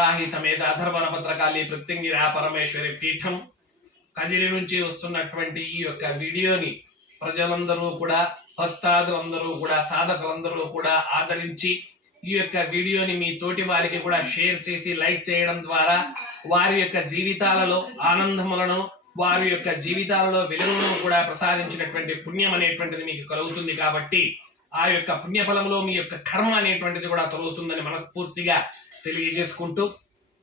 వారాహి సమేత అధర్వన పత్రకాళి తృప్తింగిరా పరమేశ్వరి పీఠం. కదిరి నుంచి వస్తున్నటువంటి ఈ యొక్క వీడియోని ప్రజలందరూ కూడా భక్తాదులందరూ కూడా సాధకులందరూ కూడా ఆదరించి ఈ యొక్క వీడియోని మీ తోటి వారికి కూడా షేర్ చేసి లైక్ చేయడం ద్వారా వారి యొక్క జీవితాలలో ఆనందములను వారి యొక్క జీవితాలలో వెలుగులను కూడా ప్రసాదించినటువంటి పుణ్యం అనేటువంటిది మీకు కలుగుతుంది కాబట్టి ఆ యొక్క పుణ్యఫలంలో మీ యొక్క కర్మ అనేటువంటిది కూడా తొలగుతుందని మనస్ఫూర్తిగా తెలియజేసుకుంటూ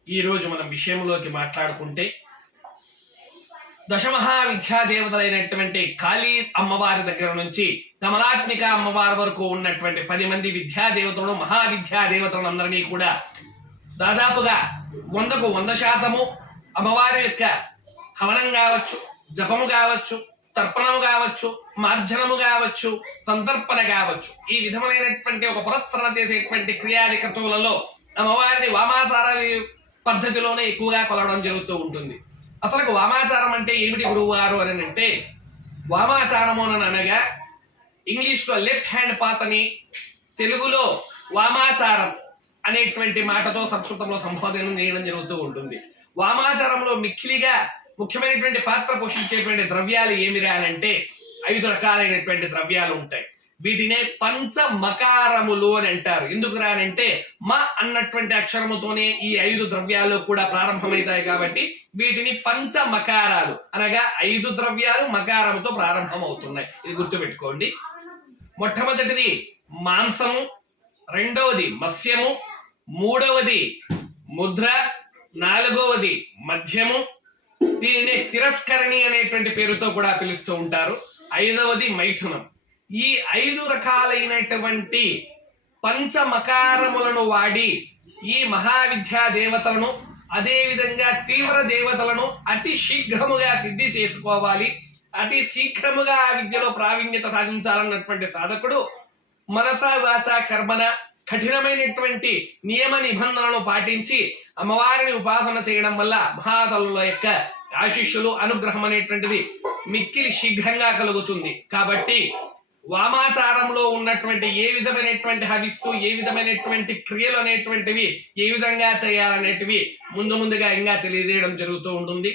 ఈరోజు మనం విషయంలోకి మాట్లాడుకుంటే దశమహా విద్యా దేవతలైనటువంటి కాళీ అమ్మవారి దగ్గర నుంచి కమలాత్మిక అమ్మవారి వరకు ఉన్నటువంటి పది మంది విద్యా మహావిద్యాదేవతలందరినీ మహా విద్యా దేవతలను అందరినీ కూడా దాదాపుగా వందకు వంద శాతము అమ్మవారి యొక్క హవనం కావచ్చు జపము కావచ్చు తర్పణము కావచ్చు మార్జనము కావచ్చు సంతర్పణ కావచ్చు. ఈ విధమైనటువంటి ఒక పురస్సరణ చేసేటువంటి క్రియాధికతులలో అమ్మవారిని వామాచార పద్ధతిలోనే ఎక్కువగా కొలవడం జరుగుతూ ఉంటుంది. అసలు వామాచారం అంటే ఏమిటి గురువు గారు అని అంటే వామాచారము అని అనగా ఇంగ్లీష్లో లెఫ్ట్ హ్యాండ్ పాత్ అని తెలుగులో వామాచారం అనేటువంటి మాటతో సంస్కృతంలో సంబోధన చేయడం జరుగుతూ ఉంటుంది. వామాచారంలో మిక్కిలిగా ముఖ్యమైనటువంటి పాత్ర పోషించేటువంటి ద్రవ్యాలు ఏమిరా అని అంటే ఐదు రకాలైనటువంటి ద్రవ్యాలు ఉంటాయి. వీటినే పంచ మకారములు అని అంటారు. ఎందుకు రానంటే మ అన్నటువంటి అక్షరముతోనే ఈ ఐదు ద్రవ్యాలు కూడా ప్రారంభమవుతాయి కాబట్టి వీటిని పంచ మకారాలు అనగా ఐదు ద్రవ్యాలు మకారముతో ప్రారంభమవుతున్నాయి. ఇది గుర్తుపెట్టుకోండి. మొట్టమొదటిది మాంసము రెండవది మత్స్యము మూడవది ముద్ర నాలుగవది మధ్యము దీనిని తిరస్కరణి అనేటువంటి పేరుతో కూడా పిలుస్తూ ఉంటారు. ఐదవది మైథునం. ఈ ఐదు రకాలైనటువంటి పంచమకారములను వాడి ఈ మహావిద్యా దేవతలను అదే విధంగా తీవ్ర దేవతలను అతి శీఘ్రముగా సిద్ధి చేసుకోవాలి. అతి శీఘ్రముగా ఆ విద్యలో ప్రావీణ్యత సాధించాలన్నటువంటి సాధకుడు మనస వాచ కర్మన కఠినమైనటువంటి నియమ నిబంధనలను పాటించి అమ్మవారిని ఉపాసన చేయడం వల్ల మహాతలుల యొక్క ఆశిష్యులు అనుగ్రహం అనేటువంటిది మిక్కిలి శీఘ్రంగా కలుగుతుంది. కాబట్టి వామాచారంలో ఉన్నటువంటి ఏ విధమైనటువంటి హవిస్సు ఏ విధమైనటువంటి క్రియలు అనేటువంటివి ఏ విధంగా చేయాలనేటివి ముందు ముందుగా ఇంకా తెలియజేయడం జరుగుతూ ఉంటుంది.